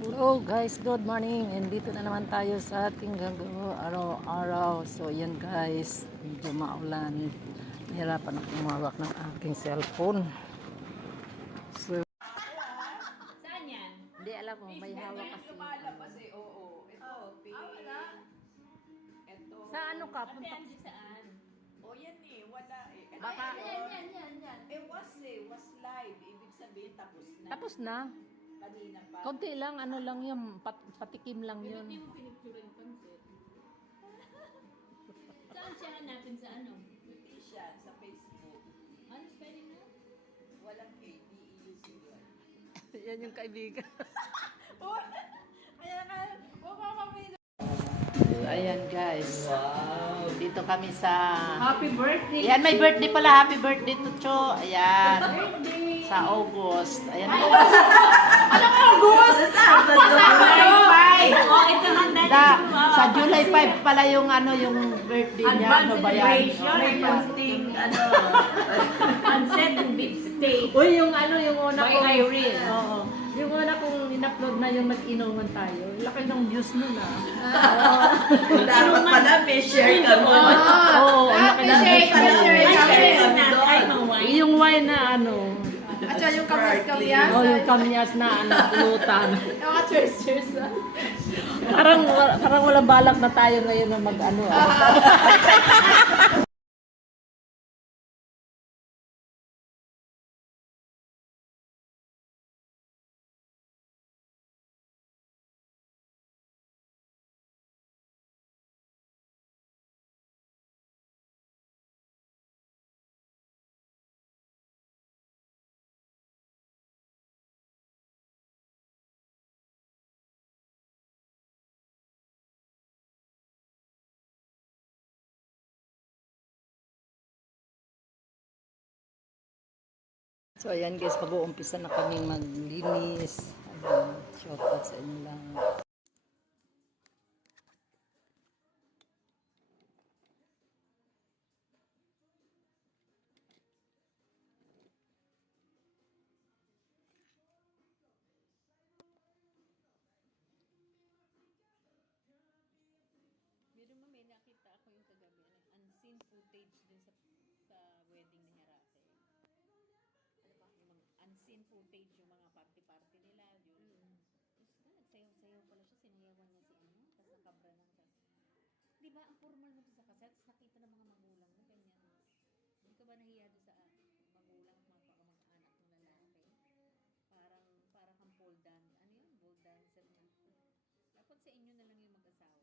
Hello guys, good morning. And dito na naman tayo sa ating gagawin araw-araw. So yan guys, medyo maulan. Nahirapan ako umawak ng aking cellphone. So, Saan yan? hindi alam mo, may hawak kasi. Lumalabas eh, oo. Ito, pink. Ito. Sa ano ka? Ate, Punta. andi saan? O yan eh, wala eh. Ito, Baka, Yan. was live. Ibig sabihin, tapos na. tapos na. Kanina pa. Konti lang, ano lang yun, patikim lang Hindi yun. mo pinicture yung pansit. Saan siya hanapin sa ano? Beautician sa Facebook. Ano spelling na? Walang A, D-E-U-C-Y. Yan yung kaibigan. Kaya ka, mapapamili. Ayan guys. Wow. Dito kami sa... Happy birthday! Ayan, may birthday pala. Happy birthday to Cho. Ayan. Birthday! Sa August. Ayan. August! July 5! Oh, ito lang dahil Sa July 5 pala yung ano yung birthday niya. Advance Ano ba yan? celebration, Oh, may ayan. posting, pancit and beef steak. Uy, yung ano, yung una By kong... Irene. Oo. Yung una kong in-upload na yung mag-inuman tayo. Laki ng views nun ah. Dapat pala, may share ka mo. Oo, ang laki ng views nun. I know why. Yung wine na ano. At saka yung kamyas-kamyas. Oh, yung kamyas na ano, pulutan. Yung mga cheers. Parang walang balak na tayo ngayon na mag-ano ah. So ayan guys, mag-uumpisa na kaming maglinis. Ayan, shortcut sa inyo lang. Pero may nakita ako yung kagabi, unseen footage dun sa wedding ni Herate. Ano ba? Yung mga unseen footage, yung mga party-party nila. Yung, Diyos ka, nagsayaw-sayaw pala siya, sinayawan niya si ano, tapos nakabra ng Di ba, ang formal mo sa kasal, tapos nakita ng mga magulang mo, ganyan. Hindi ka ba nahiya doon sa magulang at mga kamag-anak ng lalaki? Parang kang pole dance, ano yun, pole dancer na. Dapat sa inyo na lang yung mag-asawa.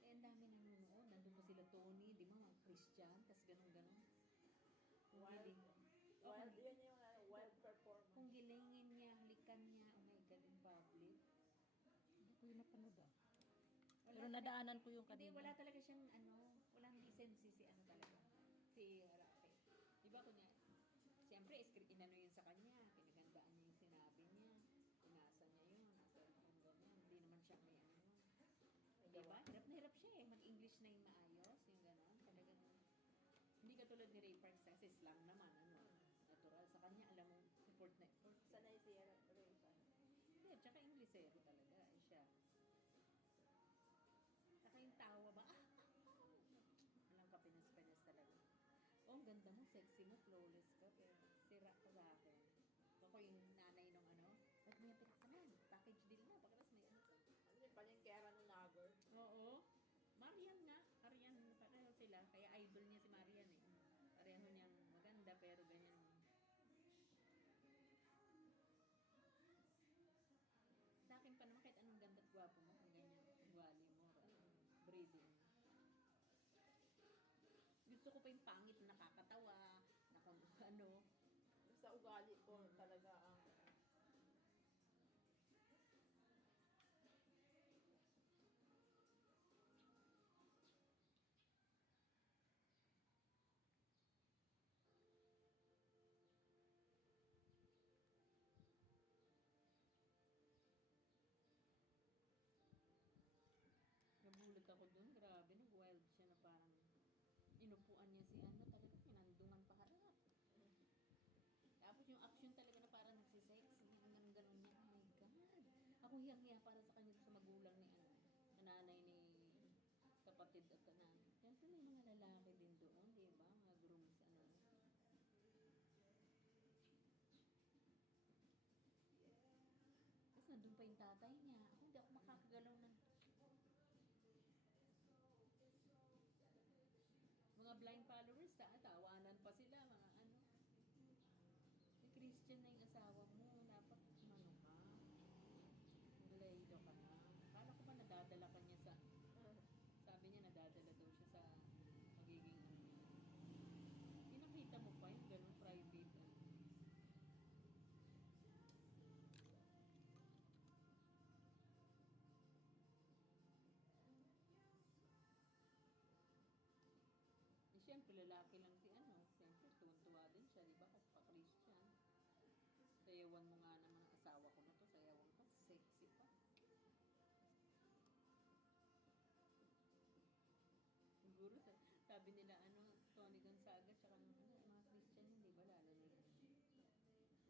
Eh, ang dami nanonood. Nandun pa sila Tony, di ba, mga Christian, tas ganun-ganun. Wild performance. Kung gilingin niya, halikan niya, oh my God, in public. Hindi ko yung napanood ah. Pero nadaanan ko yung Hindi, kanina. wala talaga siyang, walang decency si ano talaga. Si Harake. Di ba, kunya, siyempre, inano yun sa kanya, pinagandaan niya yung sinabi niya, pinasa niya yun, cellphone, ganyan. Hindi naman siya may ano. Di ba? Hirap na hirap siya eh. Mag-English na yung maayos, yung gano'n. Talagang, hindi katulad ni Ray Parks kasi slang naman, natural. Sa kanya, alam mo, effort na effort. Sanay si Ray Parks. Hindi, at saka Inglesero talaga, siya. Saka yung tawa ba? Alam ka, pinas-pinas talaga. Oh, ang ganda mo, sexy mo, flawless ka, pero sira ka sa akin. Ako yung nanay nung ba't mo yung pinakaman? Package deal mo, pagkatas may ano ka. Ano yung palengkera ng Nagar? Oo. Marian nga. Marian. Pareho sila. Kaya idol niya si Marian eh. Pareho niyang maganda pero ganyan. Sa akin pa naman kahit anong ganda at gwapo mo, kung ganyan, ugali mo, breeding. Gusto ko pa yung pangit na nakakatawa, na kung ano. Sa ugali ko talaga ang... Nagulat ako dun, grabe, nag-wild siya na parang inupuan niya si talaga pinandungan pa harap. Tapos yung action kapatid at na. Siyempre may mga lalaki din doon, di ba? Mga grooms, ano. Tapos nandun pa yung tatay niya. Ako hindi ako makakagalaw na. Mga blind followers, tawanan pa sila, mga ano. Eh, Christian na yung asawa mo, dapat ano ka. Malaylo ka na. Akala ko ba nadadala ka niya sa, sabi niya nadadala daw siya sa magiging ano niya. Pinakita mo pa yung ganun private. Ano. Eh, siyempre, lalaki lang si ano. Siyempre, tuwan-tuwa din siya, di ba? Kasi pa-Christian. Sayawan mo nga naman ang asawa ko na to. Sayawan ko. Sexy pa. Siguro, sabi nila, ano, Tony Gonzaga, tsaka ano, mga Christian, hindi ba? Lalo na hindi na tayo.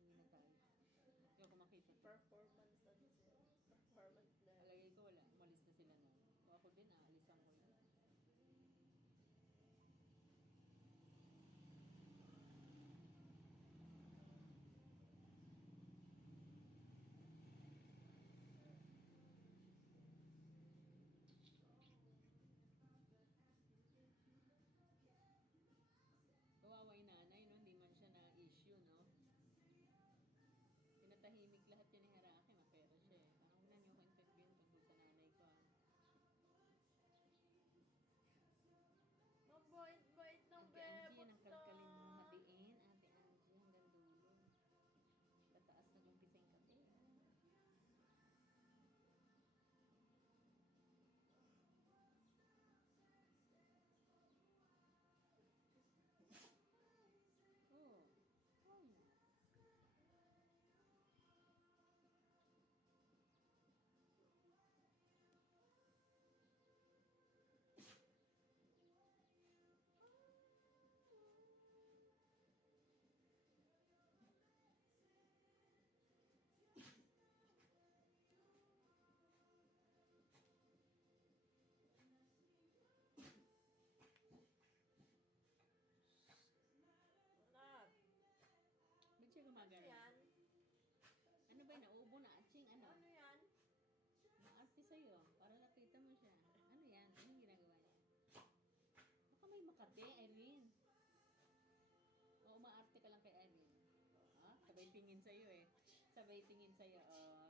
Hindi ako makita. Performance, ano siya. Performance level. Alagay ko, wala. Umalis na sila na. O ako din, aalisan ko na. Kawawa yung nanay, no? Hindi man siya na-issue, no? Pinatahimik lahat yan ni Harake, mapera siya eh. Parang ulan yung interview tungkol sa nanay ko. Mabait ng Ate Angie, bebot ang kalkalin mo madiin. Ate Angie, hanggang dulo. Tataas na umpisa yung kape. Oh. Oh. Nat, Ba't siya ano gumagano? yan? Ano ba yun? Naubo na atsing ano? Ano yan? Maarte sa'yo. Para lapitan mo siya. Ano yan? Anong ginagawa niya? Baka may makate, Irene. O umaarte ka lang kay Irene. Ha? Sabay tingin sa'yo eh. Sabay tingin sa'yo. Oh,